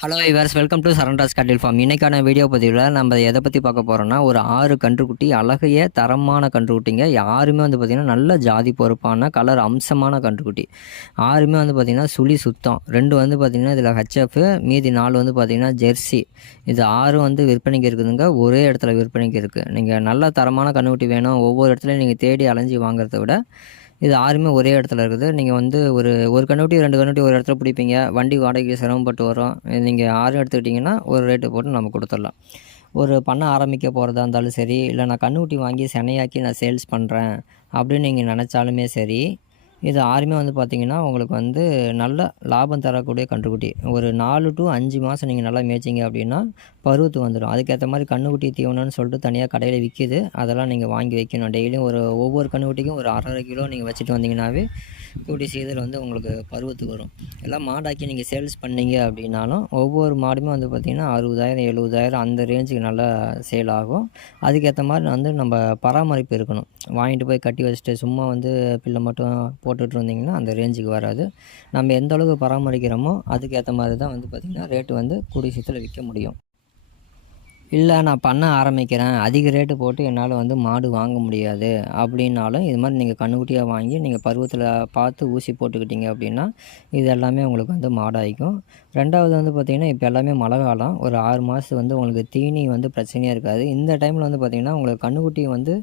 Hello viewers, welcome to சரண்டாஸ் கேட்டில் form. இன்றைக்கான video பதிவில் நம்ம எதை பற்றி பார்க்க போகிறோன்னா, ஒரு 6 கன்றுக்குட்டி, அழகிய தரமான கன்றுக்குட்டிங்க. யாருமே வந்து பார்த்திங்கன்னா நல்ல ஜாதி பொறுப்பான கலர் அம்சமான கன்றுக்குட்டி. 6மே வந்து பார்த்திங்கன்னா சுழி சுத்தம். 2 வந்து பார்த்திங்கன்னா இதில் ஹெச்எஃப், மீதி 4 வந்து பார்த்திங்கன்னா ஜெர்சி. இது 6 வந்து விற்பனைக்கு இருக்குதுங்க. ஒரே இடத்துல விற்பனைக்கு இருக்குது. நீங்கள் நல்ல தரமான கன்றுக்குட்டி வேணும், ஒவ்வொரு இடத்துலையும் நீங்கள் தேடி அலைஞ்சி வாங்குறத விட இது 6மே ஒரே இடத்துல இருக்குது. நீங்கள் வந்து ஒரு கன்றுக்குட்டி 2 கன்றுக்குட்டி ஒரு இடத்துல பிடிப்பீங்க, வண்டி வாடகைக்கு சிரமப்பட்டு வரும். நீங்கள் 6 எடுத்துக்கிட்டிங்கன்னா ஒரு ரேட்டு போட்டு நம்ம கொடுத்துடலாம். ஒரு பண்ணை ஆரம்பிக்க போகிறதா இருந்தாலும் சரி, இல்லை நான் கன்றுக்குட்டி வாங்கி செனையாக்கி நான் சேல்ஸ் பண்ணுறேன் அப்படின்னு நீங்கள் நினச்சாலுமே சரி, இது 6மே வந்து பார்த்திங்கன்னா உங்களுக்கு வந்து நல்ல லாபம் தரக்கூடிய கன்றுக்குட்டி. ஒரு 4 to 5 மாதம் நீங்கள் நல்லா மேய்ச்சிங்க அப்படின்னா பருவத்து வந்துடும். அதுக்கேற்ற மாதிரி கன்றுக்குட்டி தீவனம்னு சொல்லிட்டு தனியாக கடையில் விற்கிது. அதெல்லாம் நீங்கள் வாங்கி வைக்கணும். டெய்லியும் ஒவ்வொரு கன்றுக்குட்டிக்கும் ஒரு 1/2 கிலோ நீங்கள் வச்சுட்டு வந்தீங்கன்னாவே கூடிய சீக்கிரம் வந்து உங்களுக்கு பருவத்துக்கு வரும். எல்லாம் மாடாக்கி நீங்கள் சேல்ஸ் பண்ணீங்க அப்படின்னாலும் ஒவ்வொரு மாடுமே வந்து பார்த்திங்கன்னா 60,000 70,000 அந்த ரேஞ்சுக்கு நல்லா சேல் ஆகும். அதுக்கேற்ற மாதிரி வந்து நம்ம பராமரிப்பு இருக்கணும். வாங்கிட்டு போய் கட்டி வச்சுட்டு சும்மா வந்து பில்லை மட்டும் போட்டுட்டு இருந்தீங்கன்னா அந்த ரேஞ்சுக்கு வராது. நம்ம எந்த அளவுக்கு பராமரிக்கிறோமோ அதுக்கேற்ற மாதிரி தான் வந்து பார்த்திங்கன்னா ரேட்டு வந்து கூடிய சீக்கிரத்தில் விற்க முடியும். இல்லை நான் பண்ண ஆரம்பிக்கிறேன், அதிக ரேட்டு போட்டு என்னால் வந்து மாடு வாங்க முடியாது அப்படின்னாலும், இது மாதிரி நீங்கள் கன்றுக்குட்டியாக வாங்கி நீங்கள் பருவத்தில் பார்த்து ஊசி போட்டுக்கிட்டீங்க அப்படின்னா இது எல்லாமே உங்களுக்கு வந்து மாடாயிக்கும். 2வது வந்து பார்த்திங்கன்னா இப்போ எல்லாமே மழை காலம். ஒரு 6 மாதம் வந்து உங்களுக்கு தீனி வந்து பிரச்சனையாக இருக்காது. இந்த டைமில் வந்து பார்த்திங்கன்னா உங்களுக்கு கன்றுக்குட்டி வந்து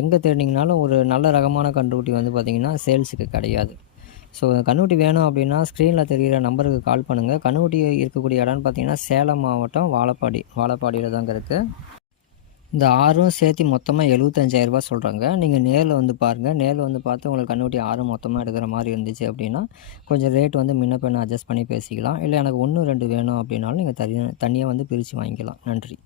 எங்கே தேடினீங்கனாலும் ஒரு நல்ல ரகமான கன்றுக்குட்டி வந்து பார்த்திங்கன்னா சேல்ஸுக்கு கிடையாது. ஸோ கன்றுக்குட்டி வேணும் அப்படின்னா ஸ்க்ரீனில் தெரிகிற நம்பருக்கு கால் பண்ணுங்கள். கன்றுக்குட்டி இருக்கக்கூடிய இடம்னு பார்த்திங்கன்னா சேலம் மாவட்டம் வாழப்பாடியில் தாங்க இருக்குது. இந்த 6ம் சேர்த்து மொத்தமாக 75,000 சொல்கிறாங்க. நீங்கள் நேரில் வந்து பாருங்கள். நேரில் வந்து பார்த்து உங்களுக்கு கன்றுக்குட்டி 6 மொத்தமாக எடுக்கிற மாதிரி இருந்துச்சு அப்படின்னா கொஞ்சம் ரேட் வந்து முன்ன பின்ன அட்ஜஸ்ட் பண்ணி பேசிக்கலாம். இல்லை எனக்கு 1, 2 வேணும் அப்படின்னாலும் நீங்கள் தனியாக வந்து பிரித்து வாங்கிக்கலாம். நன்றி.